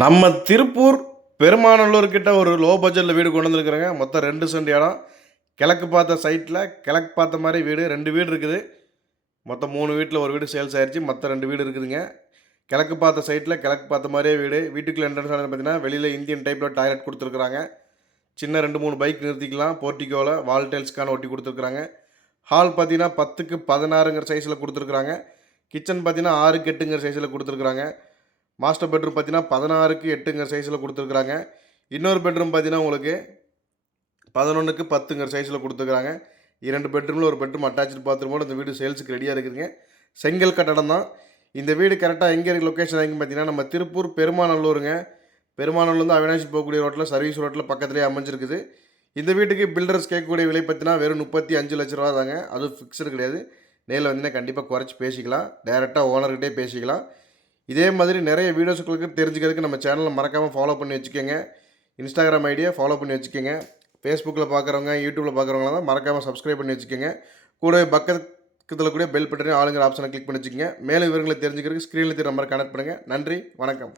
நம்ம திருப்பூர் பெருமாநல்லூர் கிட்ட ஒரு லோ பட்ஜெட்டில் வீடு கொண்டு வந்துருக்குறேங்க. மொத்தம் 2 சென்ட் இடம். கிழக்கு பார்த்த சைட்டில் கிழக்கு பார்த்த மாதிரி வீடு 2 வீடு இருக்குது. மொத்தம் 3 வீட்டில் ஒரு வீடு சேல்ஸ் ஆயிடுச்சு. மொத்தம் 2 வீடு இருக்குதுங்க. கிழக்கு பார்த்த சைட்டில் கிழக்கு பார்த்த மாதிரியே வீடு. வீட்டுக்குள்ள என்ட்ரன்ஸ் பார்த்தீங்கன்னா வெளியில் இந்தியன் டைப்பில் டாய்லெட் கொடுத்துருக்குறாங்க. சின்ன 2, 3 பைக் நிறுத்திக்கலாம். போர்ட்டிகோவில் வால் டைல்ஸ்க்கான ஒட்டி கொடுத்துருக்குறாங்க. ஹால் பார்த்தீங்கன்னா 10க்கு 16ங்கிற சைஸில் கொடுத்துருக்குறாங்க. கிச்சன் பார்த்தீங்கன்னா 6க்கு 8ங்கிற சைஸில் கொடுத்துருக்குறாங்க. மாஸ்டர் பெட்ரூம் பார்த்தீங்கன்னா 16க்கு 8ங்கிற சைஸில் கொடுத்துருக்குறாங்க. இன்னொரு பெட்ரூம் பார்த்தீங்கன்னா உங்களுக்கு 11க்கு 10ங்கிற சைஸில் கொடுத்துருக்குறாங்க. 2 பெட்ரூமில் ஒரு பெட்ரூம் அட்டாச்சு பாத்ரூமோடு இந்த வீடு சேல்ஸுக்கு ரெடியாக இருக்குதுங்க. செங்கல் கட்டடம் தான். இந்த வீடு கரெக்டாக எங்கே இருக்குது, லொக்கேஷன் எங்கேன்னு பார்த்தீங்கன்னா நம்ம திருப்பூர் பெருமாநல்லூருங்க. பெருமாநல்லூர்லேருந்து அவினாசி போகக்கூடிய ரோட்டில், சர்வீஸ் ரோட்டில் பக்கத்துலேயே அமைஞ்சிருக்குது. இந்த வீட்டுக்கு பில்டர்ஸ் கேட்கக்கூடிய விலை பார்த்தீங்கன்னா வெறும் 35 லட்ச ரூபா தாங்க. அதுவும் ஃபிக்ஸ்டு கிடையாது. நேரில் வந்தீங்கன்னா கண்டிப்பாக குறைச்சி பேசிக்கலாம். டைரெக்டாக ஓனர்கிட்டே பேசிக்கலாம். இதே மாதிரி நிறைய வீடியோஸ்களுக்கு தெரிஞ்சுக்கிறதுக்கு நம்ம சேனலை மறக்காமல் ஃபாலோ பண்ணி வச்சுக்கோங்க. இன்ஸ்டாகிராம் ஐடியை ஃபாலோ பண்ணி வச்சுக்கோங்க. ஃபேஸ்புக்கில் பார்க்குறவங்க, யூடியூப்பில் பார்க்குறவங்களாம் தான் மறக்காமல் சப்ஸ்கிரைப் பண்ணி வச்சுக்கோங்க. கூட பக்கத்தில் கூட பெல் பட்டனையும் ஆளுங்கிற ஆப்ஷனை கிளிக் பண்ணி வச்சுக்கோங்க. மேலும் விவரங்களை தெரிஞ்சுக்கிறதுக்கு ஸ்க்ரீனில் தெரிய நம்பரை கனெக்ட் பண்ணுங்கள். நன்றி, வணக்கம்.